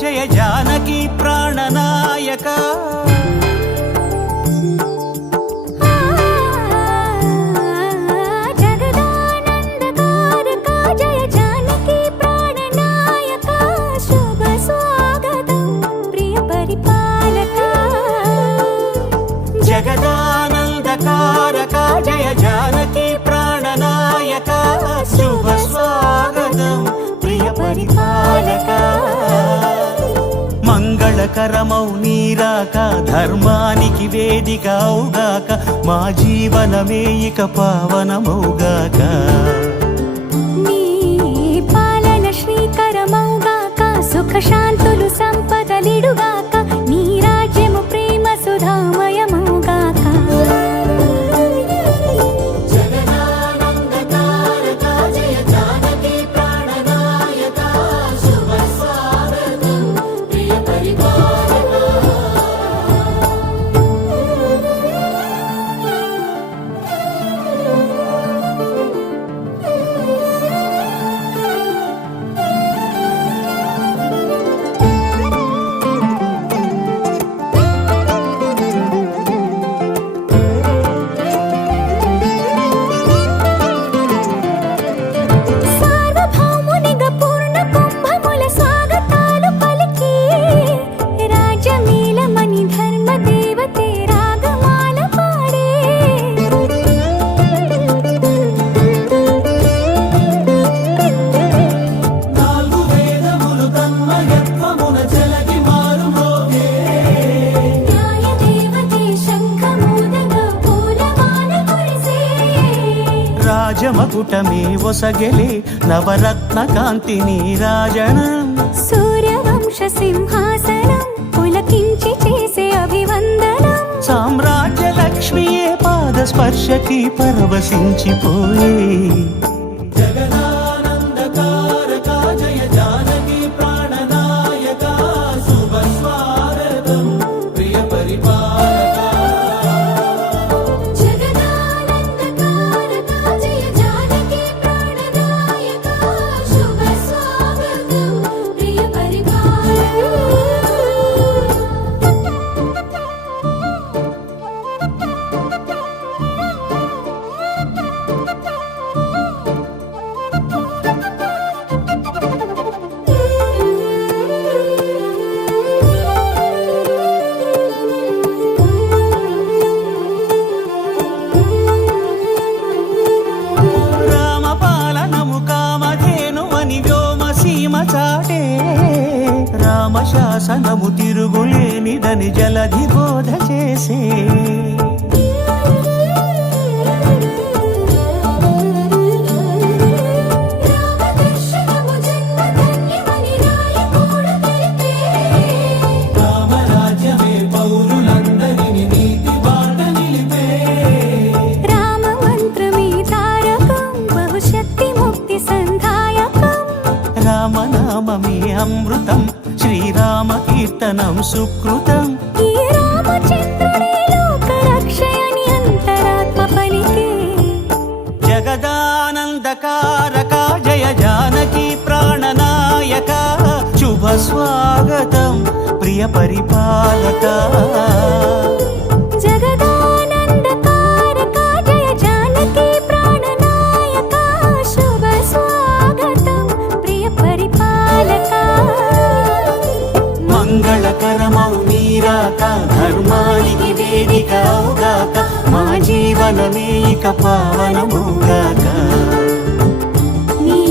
జయ జానకి ప్రాణనాయక జగదానందకారక జయ జానకి ప్రాణనాయక శుభ స్వాగతం ప్రియ పరిపాలక జగదానందకారక జయ జానకి ప్రాణనాయక శుభ స్వాగతం ప్రియ పరిపాలక మంగళకరమౌ నీరాక ధర్మానికి వేదిక అవుగాక మా జీవనమే ఇక పావనమౌగాక నీ పాలన శ్రీకరమౌగాక సుఖ శాంతులు సంపదలిడుగాక నీ రాజ్యము ప్రేమ సుధామయమౌగాక రాజమకుటమే ఒసగెలే నవరత్న కాంతి నీరాజనం సూర్యవంశ సింహాసనం పులకించి చేసే అభివందనం సామ్రాజ్య లక్ష్మియే పాద స్పర్శకి పరవశించిపోయే జగదానందకారక జయ జానకి ప్రాణనాయక శుభ స్వాగతం ప్రియ పరిపాలక రామశాసనము తిరుగులేనిదని జలధి బోధ చేసే రామరాజ్యమే పౌరులందరినీ నీతి బాట నిలిపే రామ మంత్రమే తారకం బహుశక్తి ముక్తి సంధాయకం రామనామమే అమృతం శ్రీరామ కీర్తనం సుకృతం ఈ రామచంద్రుడే లోక రక్షయని అంతరాత్మ పలికే జగదానందకారక జయ జానకి ప్రాణనాయక శుభ స్వాగతం ప్రియ పరిపాలక జగదానందకారక జయ జానకి ప్రాణనాయక శుభ స్వాగతం ప్రియ పరిపాలక మంగళకరమౌ నీరాక ధర్మానికి వేదిక అవుగాక మా జీవనమే ఇక పావనమౌగాక నీ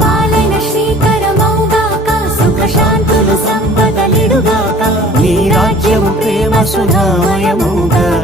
పాలన శ్రీకరమౌగాక సుఖ శాంతులు సంపదలిడుగాక నీ రాజ్యము ప్రేమ సుధామయమౌగాక